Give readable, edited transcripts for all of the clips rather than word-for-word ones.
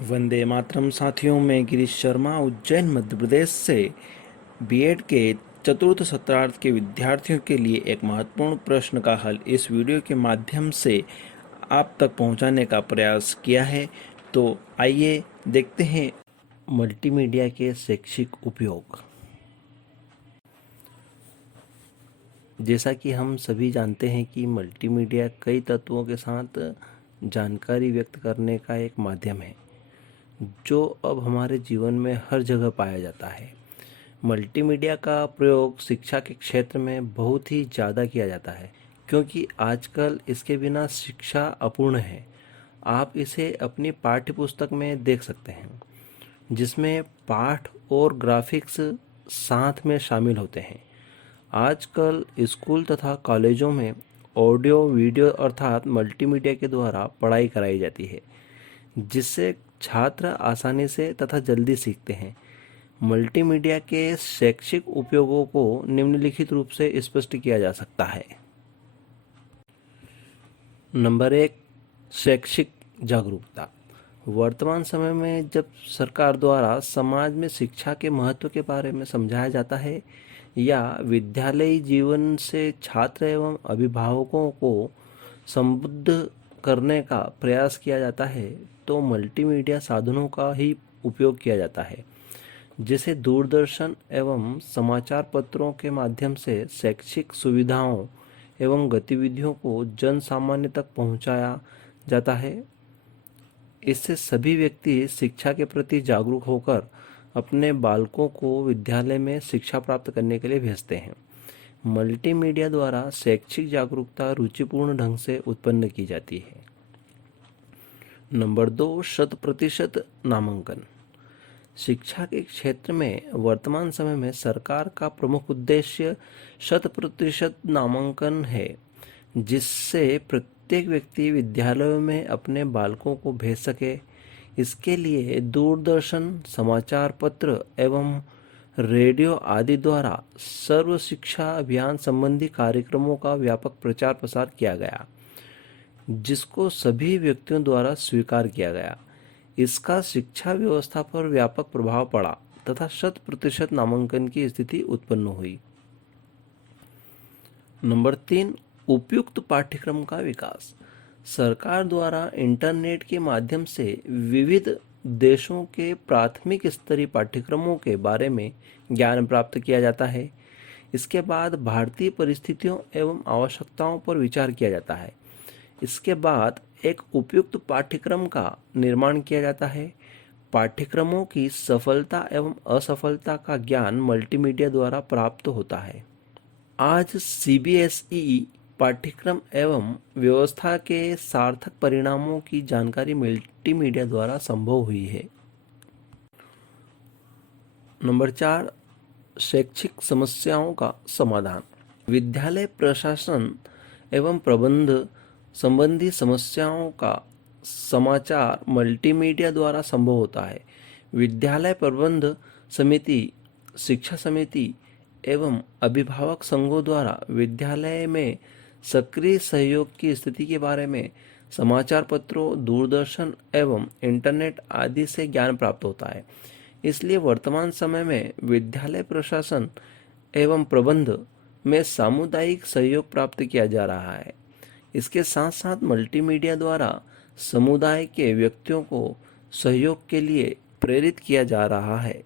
वंदे मातरम साथियों, मैं गिरीश शर्मा उज्जैन मध्य प्रदेश से बीएड के चतुर्थ सत्रार्थ के विद्यार्थियों के लिए एक महत्वपूर्ण प्रश्न का हल इस वीडियो के माध्यम से आप तक पहुंचाने का प्रयास किया है। तो आइए देखते हैं मल्टीमीडिया के शैक्षिक उपयोग। जैसा कि हम सभी जानते हैं कि मल्टीमीडिया कई तत्वों के साथ जानकारी व्यक्त करने का एक माध्यम है जो अब हमारे जीवन में हर जगह पाया जाता है। मल्टीमीडिया का प्रयोग शिक्षा के क्षेत्र में बहुत ही ज़्यादा किया जाता है क्योंकि आजकल इसके बिना शिक्षा अपूर्ण है। आप इसे अपनी पाठ्य पुस्तक में देख सकते हैं जिसमें पाठ और ग्राफिक्स साथ में शामिल होते हैं। आजकल स्कूल तथा कॉलेजों में ऑडियो वीडियो अर्थात मल्टीमीडिया के द्वारा पढ़ाई कराई जाती है जिससे छात्र आसानी से तथा जल्दी सीखते हैं। मल्टीमीडिया के शैक्षिक उपयोगों को निम्नलिखित रूप से स्पष्ट किया जा सकता है। नंबर 1, शैक्षिक जागरूकता। वर्तमान समय में जब सरकार द्वारा समाज में शिक्षा के महत्व के बारे में समझाया जाता है या विद्यालयी जीवन से छात्र एवं अभिभावकों को संबुद्ध करने का प्रयास किया जाता है तो मल्टीमीडिया साधनों का ही उपयोग किया जाता है। जैसे दूरदर्शन एवं समाचार पत्रों के माध्यम से शैक्षिक सुविधाओं एवं गतिविधियों को जन सामान्य तक पहुंचाया जाता है। इससे सभी व्यक्ति शिक्षा के प्रति जागरूक होकर अपने बालकों को विद्यालय में शिक्षा प्राप्त करने के लिए भेजते हैं। मल्टीमीडिया द्वारा शैक्षिक जागरूकता रुचिपूर्ण ढंग से उत्पन्न की जाती है। नंबर 2, 100% नामांकन। शिक्षा के क्षेत्र में वर्तमान समय में सरकार का प्रमुख उद्देश्य 100% नामांकन है जिससे प्रत्येक व्यक्ति विद्यालयों में अपने बालकों को भेज सके। इसके लिए दूरदर्शन, समाचार पत्र एवं रेडियो आदि द्वारा सर्व शिक्षा अभियान संबंधी कार्यक्रमों का व्यापक प्रचार प्रसार किया गया जिसको सभी व्यक्तियों द्वारा स्वीकार किया गया। इसका शिक्षा व्यवस्था पर व्यापक प्रभाव पड़ा तथा 100% नामांकन की स्थिति उत्पन्न हुई। नंबर 3, उपयुक्त पाठ्यक्रम का विकास। सरकार द्वारा इंटरनेट के माध्यम से विविध देशों के प्राथमिक स्तरीय पाठ्यक्रमों के बारे में ज्ञान प्राप्त किया जाता है। इसके बाद भारतीय परिस्थितियों एवं आवश्यकताओं पर विचार किया जाता है। इसके बाद एक उपयुक्त पाठ्यक्रम का निर्माण किया जाता है। पाठ्यक्रमों की सफलता एवं असफलता का ज्ञान मल्टीमीडिया द्वारा प्राप्त होता है। आज सीबीएसई पाठ्यक्रम एवं व्यवस्था के सार्थक परिणामों की जानकारी मल्टीमीडिया द्वारा संभव हुई है। नंबर 4, शैक्षिक समस्याओं का समाधान। विद्यालय प्रशासन एवं प्रबंध संबंधी समस्याओं का समाचार मल्टीमीडिया द्वारा संभव होता है। विद्यालय प्रबंध समिति, शिक्षा समिति एवं अभिभावक संघों द्वारा विद्यालय में सक्रिय सहयोग की स्थिति के बारे में समाचार पत्रों, दूरदर्शन एवं इंटरनेट आदि से ज्ञान प्राप्त होता है। इसलिए वर्तमान समय में विद्यालय प्रशासन एवं प्रबंध में सामुदायिक सहयोग प्राप्त किया जा रहा है। इसके साथ साथ मल्टीमीडिया द्वारा समुदाय के व्यक्तियों को सहयोग के लिए प्रेरित किया जा रहा है।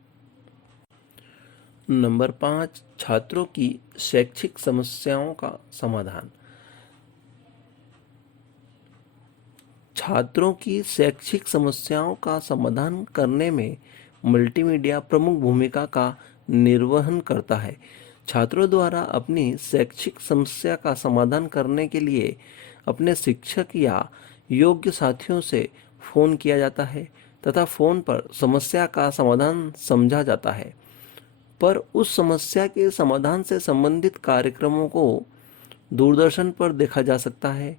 नंबर 5, छात्रों की शैक्षिक समस्याओं का समाधान। छात्रों की शैक्षिक समस्याओं का समाधान करने में मल्टीमीडिया प्रमुख भूमिका का निर्वहन करता है। छात्रों द्वारा अपनी शैक्षिक समस्या का समाधान करने के लिए अपने शिक्षक या योग्य साथियों से फ़ोन किया जाता है तथा फ़ोन पर समस्या का समाधान समझा जाता है। पर उस समस्या के समाधान से संबंधित कार्यक्रमों को दूरदर्शन पर देखा जा सकता है।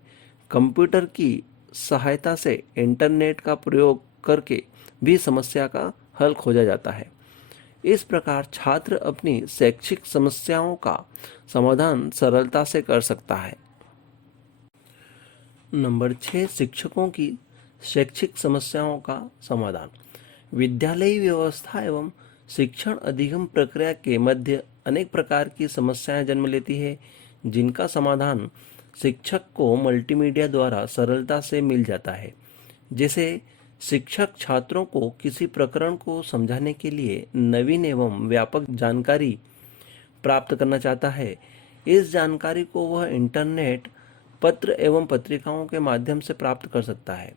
कंप्यूटर की सहायता से इंटरनेट का प्रयोग करके भी समस्या का हल खोजा जाता है। इस प्रकार छात्र अपनी शैक्षिक समस्याओं का समाधान सरलता से कर सकता है। नंबर 6, शिक्षकों की शैक्षिक समस्याओं का समाधान। विद्यालयी व्यवस्था एवं शिक्षण अधिगम प्रक्रिया के मध्य अनेक प्रकार की समस्याएं जन्म लेती है, जिनका समाधान शिक्षक को मल्टीमीडिया द्वारा सरलता से मिल जाता है। जैसे शिक्षक छात्रों को किसी प्रकरण को समझाने के लिए नवीन एवं व्यापक जानकारी प्राप्त करना चाहता है। इस जानकारी को वह इंटरनेट, पत्र एवं पत्रिकाओं के माध्यम से प्राप्त कर सकता है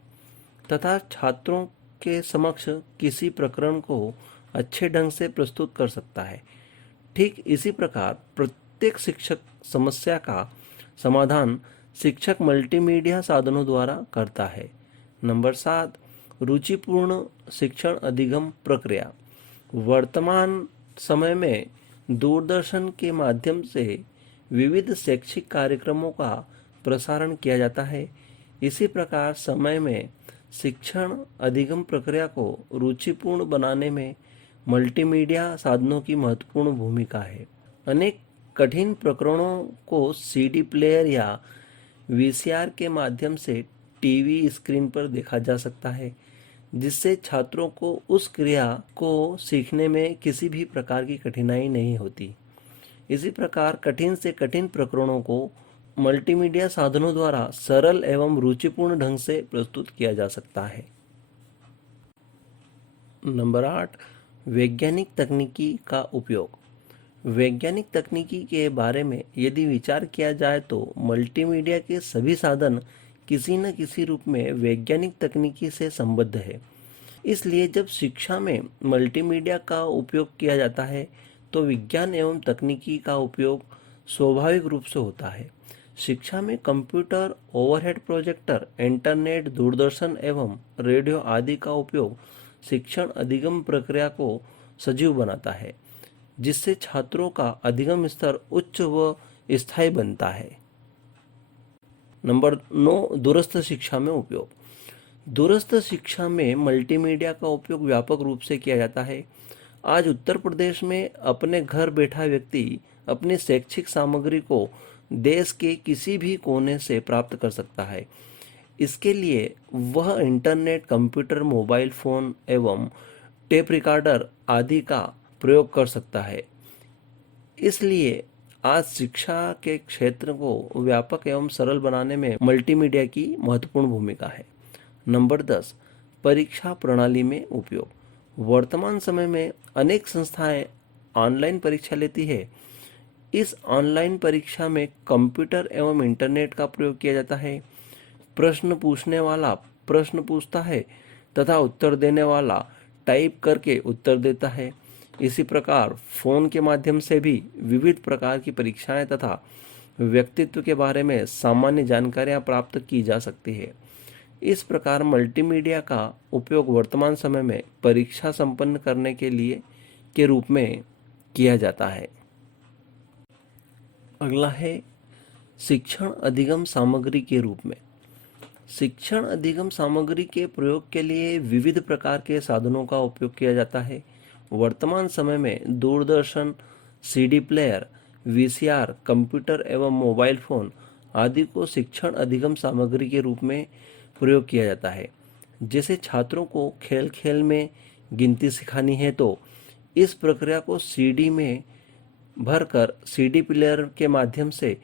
तथा छात्रों के समक्ष किसी प्रकरण को अच्छे ढंग से प्रस्तुत कर सकता है। ठीक इसी प्रकार प्रत्येक शिक्षक समस्या का समाधान शिक्षक मल्टीमीडिया साधनों द्वारा करता है। नंबर 7, रुचिपूर्ण शिक्षण अधिगम प्रक्रिया। वर्तमान समय में दूरदर्शन के माध्यम से विविध शैक्षिक कार्यक्रमों का प्रसारण किया जाता है। इसी प्रकार समय में शिक्षण अधिगम प्रक्रिया को रुचिपूर्ण बनाने में मल्टीमीडिया साधनों की महत्वपूर्ण भूमिका है। अनेक कठिन प्रकरणों को सीडी प्लेयर या वीसीआर के माध्यम से टीवी स्क्रीन पर देखा जा सकता है, जिससे छात्रों को उस क्रिया को सीखने में किसी भी प्रकार की कठिनाई नहीं होती। इसी प्रकार कठिन से कठिन प्रकरणों को मल्टीमीडिया साधनों द्वारा सरल एवं रुचिपूर्ण ढंग से प्रस्तुत किया जा सकता है। नंबर 8, वैज्ञानिक तकनीकी का उपयोग। वैज्ञानिक तकनीकी के बारे में यदि विचार किया जाए तो मल्टीमीडिया के सभी साधन किसी न किसी रूप में वैज्ञानिक तकनीकी से संबद्ध है। इसलिए जब शिक्षा में मल्टीमीडिया का उपयोग किया जाता है तो विज्ञान एवं तकनीकी का उपयोग स्वाभाविक रूप से होता है। शिक्षा में computer, overhead projector, internet, Doordarshan एवं रेडियो आदि का उपयोग शिक्षण अधिगम प्रक्रिया को सजीव बनाता है, जिससे छात्रों का अधिगम स्तर उच्च व स्थायी बनता है। नंबर 9, दूरस्थ शिक्षा में उपयोग। दूरस्थ शिक्षा में मल्टीमीडिया का उपयोग व्यापक रूप से किया जाता है। आज उत्तर प्रदेश में अपने घर बैठा व्यक्ति अपनी शैक्षिक सामग्री को देश के किसी भी कोने से प्राप्त कर सकता है। इसके लिए वह इंटरनेट, कंप्यूटर, मोबाइल फोन एवं टेप रिकॉर्डर आदि का प्रयोग कर सकता है। इसलिए आज शिक्षा के क्षेत्र को व्यापक एवं सरल बनाने में मल्टीमीडिया की महत्वपूर्ण भूमिका है। नंबर 10, परीक्षा प्रणाली में उपयोग। वर्तमान समय में अनेक संस्थाएं ऑनलाइन परीक्षा लेती है। इस ऑनलाइन परीक्षा में कंप्यूटर एवं इंटरनेट का प्रयोग किया जाता है। प्रश्न पूछने वाला प्रश्न पूछता है तथा उत्तर देने वाला टाइप करके उत्तर देता है। इसी प्रकार फोन के माध्यम से भी विविध प्रकार की परीक्षाएं तथा व्यक्तित्व के बारे में सामान्य जानकारियां प्राप्त की जा सकती है। इस प्रकार मल्टीमीडिया का उपयोग वर्तमान समय में परीक्षा संपन्न करने के लिए के रूप में किया जाता है। अगला है शिक्षण अधिगम सामग्री के रूप में। शिक्षण अधिगम सामग्री के प्रयोग के लिए विविध प्रकार के साधनों का उपयोग किया जाता है। वर्तमान समय में Doordarshan, CD player, VCR, computer एवं मोबाइल फोन आदि को शिक्षण अधिगम सामग्री के रूप में प्रयोग किया जाता है। जैसे छात्रों को खेल खेल में गिनती सिखानी है तो इस प्रक्रिया को सीडी में भरकर सीडी प्लेयर के माध्यम से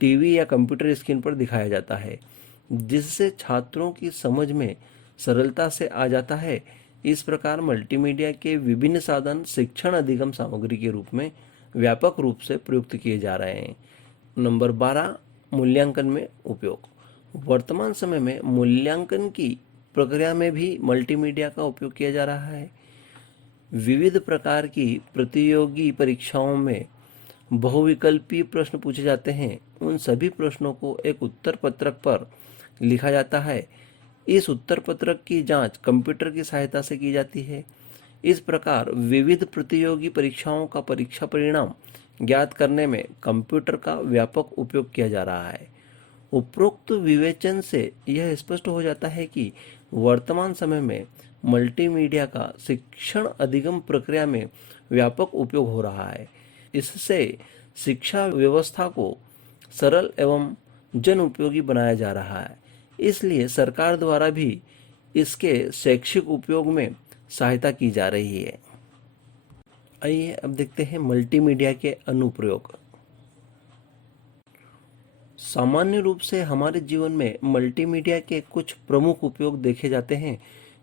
टीवी या कंप्यूटर स्क्रीन पर दिखाया जाता है, जिससे छात्रों की समझ में सरलता से आ जाता है। इस प्रकार मल्टीमीडिया के विभिन्न साधन शिक्षण अधिगम सामग्री के रूप में व्यापक रूप से प्रयुक्त किए जा रहे हैं। नंबर 12, मूल्यांकन में उपयोग। वर्तमान समय में मूल्यांकन की प्रक्रिया में भी मल्टीमीडिया का उपयोग किया जा रहा है। विविध प्रकार की प्रतियोगी परीक्षाओं में बहुविकल्पीय प्रश्न पूछे जाते हैं। उन सभी प्रश्नों को एक उत्तर पत्रक पर लिखा जाता है। इस उत्तर पत्रक की जांच कंप्यूटर की सहायता से की जाती है। इस प्रकार विविध प्रतियोगी परीक्षाओं का परीक्षा परिणाम ज्ञात करने में कंप्यूटर का व्यापक उपयोग किया जा रहा है। उपरोक्त विवेचन से यह स्पष्ट हो जाता है कि वर्तमान समय में मल्टीमीडिया का शिक्षण अधिगम प्रक्रिया में व्यापक उपयोग हो रहा है। इससे शिक्षा व्यवस्था को सरल एवं जन उपयोगी बनाया जा रहा है। इसलिए सरकार द्वारा भी इसके शैक्षिक उपयोग में सहायता की जा रही है। आइए अब देखते हैं मल्टीमीडिया के अनुप्रयोग। सामान्य रूप से हमारे जीवन में मल्टीमीडिया के कुछ प्रमुख उपयोग देखे जाते हैं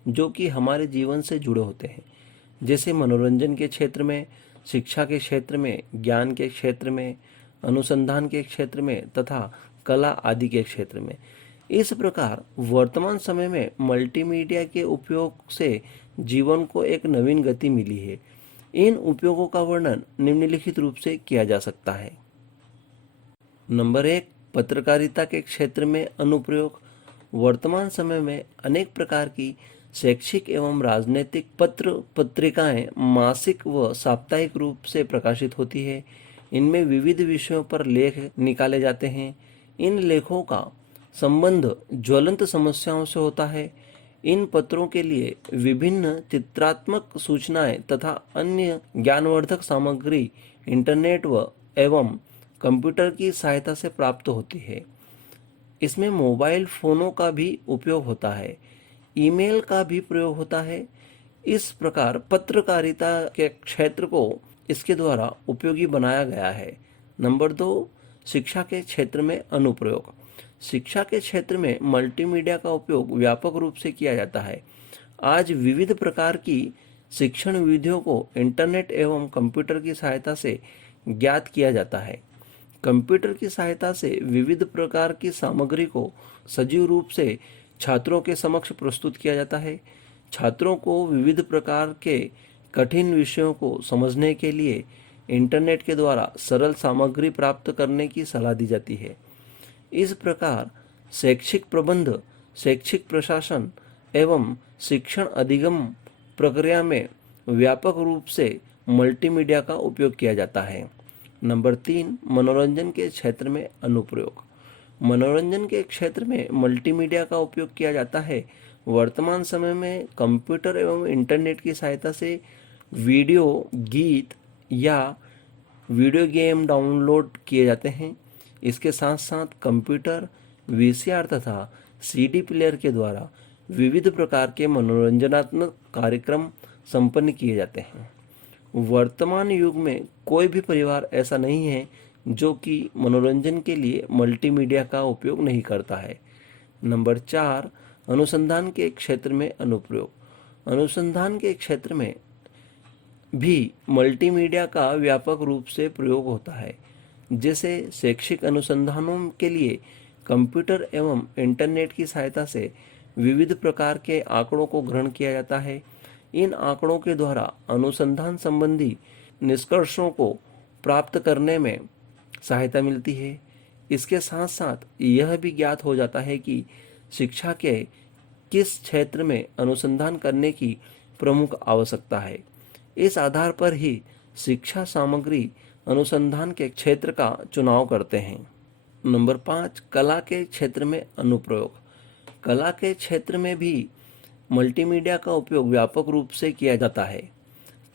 जो कि हमारे जीवन से जुड़े होते हैं, जैसे मनोरंजन के क्षेत्र में, शिक्षा के क्षेत्र में, ज्ञान के क्षेत्र में, अनुसंधान के क्षेत्र में तथा कला आदि के क्षेत्र में। इस प्रकार वर्तमान समय में मल्टीमीडिया के उपयोग से जीवन को एक नवीन गति मिली है। इन उपयोगों का वर्णन निम्नलिखित रूप से किया जा सकता है। नंबर 1, पत्रकारिता के क्षेत्र में अनुप्रयोग। वर्तमान समय में अनेक प्रकार की शैक्षिक एवं राजनीतिक पत्र पत्रिकाएं मासिक व साप्ताहिक रूप से प्रकाशित होती है। इनमें विविध विषयों पर लेख निकाले जाते हैं। इन लेखों का संबंध ज्वलंत समस्याओं से होता है। इन पत्रों के लिए विभिन्न चित्रात्मक सूचनाएं तथा अन्य ज्ञानवर्धक सामग्री इंटरनेट व एवं कंप्यूटर की सहायता से प्राप्त होती है। इसमें मोबाइल फोनों का भी उपयोग होता है, ईमेल का भी प्रयोग होता है। इस प्रकार पत्रकारिता के क्षेत्र को इसके द्वारा उपयोगी बनाया गया है। नंबर 2, शिक्षा के क्षेत्र में अनुप्रयोग। शिक्षा के क्षेत्र में मल्टीमीडिया का उपयोग व्यापक रूप से किया जाता है। आज विविध प्रकार की शिक्षण विधियों को इंटरनेट एवं कंप्यूटर की सहायता से ज्ञात किया जाता है। कंप्यूटर की सहायता से विविध प्रकार की सामग्री को सजीव रूप से छात्रों के समक्ष प्रस्तुत किया जाता है। छात्रों को विविध प्रकार के कठिन विषयों को समझने के लिए इंटरनेट के द्वारा सरल सामग्री प्राप्त करने की सलाह दी जाती है। इस प्रकार शैक्षिक प्रबंध, शैक्षिक प्रशासन एवं शिक्षण अधिगम प्रक्रिया में व्यापक रूप से मल्टीमीडिया का उपयोग किया जाता है। नंबर 3, मनोरंजन के क्षेत्र में अनुप्रयोग। मनोरंजन के क्षेत्र में मल्टीमीडिया का उपयोग किया जाता है। वर्तमान समय में कंप्यूटर एवं इंटरनेट की सहायता से वीडियो, गीत या वीडियो गेम डाउनलोड किए जाते हैं। इसके साथ साथ कंप्यूटर, वीसीआर तथा सीडी प्लेयर के द्वारा विविध प्रकार के मनोरंजनात्मक कार्यक्रम संपन्न किए जाते हैं। वर्तमान युग में कोई भी परिवार ऐसा नहीं है जो कि मनोरंजन के लिए मल्टीमीडिया का उपयोग नहीं करता है। नंबर 4, अनुसंधान के क्षेत्र में अनुप्रयोग। अनुसंधान के क्षेत्र में भी मल्टीमीडिया का व्यापक रूप से प्रयोग होता है। जैसे शैक्षिक अनुसंधानों के लिए कंप्यूटर एवं इंटरनेट की सहायता से विविध प्रकार के आंकड़ों को ग्रहण किया जाता है। इन आंकड़ों के द्वारा अनुसंधान संबंधी निष्कर्षों को प्राप्त करने में सहायता मिलती है। इसके साथ साथ यह भी ज्ञात हो जाता है कि शिक्षा के किस क्षेत्र में अनुसंधान करने की प्रमुख आवश्यकता है। इस आधार पर ही शिक्षा सामग्री अनुसंधान के क्षेत्र का चुनाव करते हैं। नंबर 5, कला के क्षेत्र में अनुप्रयोग। कला के क्षेत्र में भी मल्टीमीडिया का उपयोग व्यापक रूप से किया जाता है।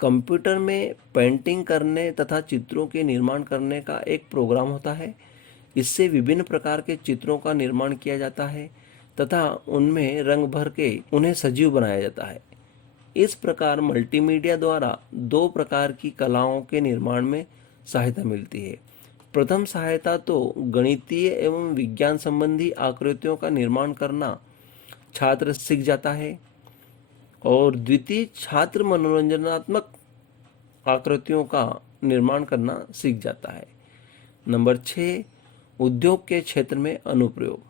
कंप्यूटर में पेंटिंग करने तथा चित्रों के निर्माण करने का एक प्रोग्राम होता है। इससे विभिन्न प्रकार के चित्रों का निर्माण किया जाता है तथा उनमें रंग भर के उन्हें सजीव बनाया जाता है। इस प्रकार मल्टीमीडिया द्वारा 2 प्रकार की कलाओं के निर्माण में सहायता मिलती है। प्रथम सहायता तो गणितीय एवं विज्ञान संबंधी आकृतियों का निर्माण करना छात्र सीख जाता है और द्वितीय छात्र मनोरंजनात्मक आकृतियों का निर्माण करना सीख जाता है। नंबर 6, उद्योग के क्षेत्र में अनुप्रयोग।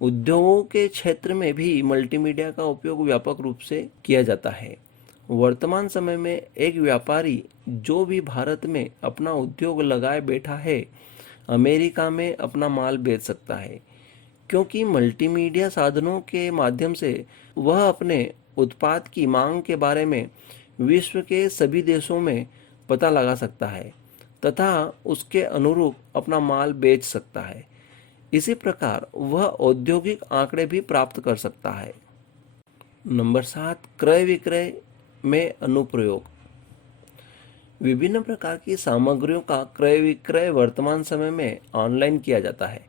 उद्योगों के क्षेत्र में भी मल्टीमीडिया का उपयोग व्यापक रूप से किया जाता है। वर्तमान समय में एक व्यापारी जो भी भारत में अपना उद्योग लगाए बैठा है, अमेरिका में अपना माल बेच सकता है, क्योंकि मल्टीमीडिया साधनों के माध्यम से वह अपने उत्पाद की मांग के बारे में विश्व के सभी देशों में पता लगा सकता है तथा उसके अनुरूप अपना माल बेच सकता है। इसी प्रकार वह औद्योगिक आंकड़े भी प्राप्त कर सकता है। नंबर 7, क्रय विक्रय में अनुप्रयोग। विभिन्न प्रकार की सामग्रियों का क्रय विक्रय वर्तमान समय में ऑनलाइन किया जाता है।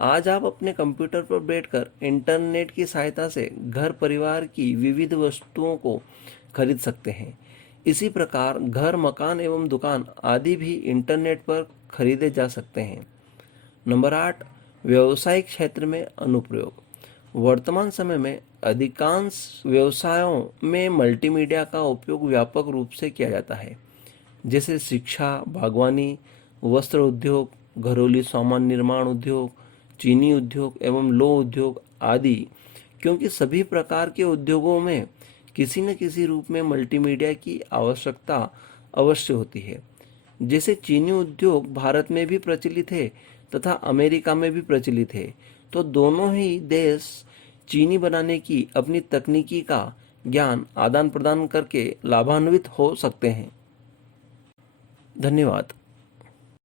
आज आप अपने कंप्यूटर पर बैठकर इंटरनेट की सहायता से घर परिवार की विविध वस्तुओं को खरीद सकते हैं। इसी प्रकार घर, मकान एवं दुकान आदि भी इंटरनेट पर खरीदे जा सकते हैं। नंबर 8, व्यावसायिक क्षेत्र में अनुप्रयोग। वर्तमान समय में अधिकांश व्यवसायों में मल्टीमीडिया का उपयोग व्यापक रूप से किया जाता है, जैसे शिक्षा, बागवानी, वस्त्र उद्योग, घरेलू सामान निर्माण उद्योग, चीनी उद्योग एवं लौह उद्योग आदि, क्योंकि सभी प्रकार के उद्योगों में किसी न किसी रूप में मल्टीमीडिया की आवश्यकता अवश्य होती है। जैसे चीनी उद्योग भारत में भी प्रचलित है तथा अमेरिका में भी प्रचलित है, तो दोनों ही देश चीनी बनाने की अपनी तकनीकी का ज्ञान आदान प्रदान करके लाभान्वित हो सकते हैं। धन्यवाद।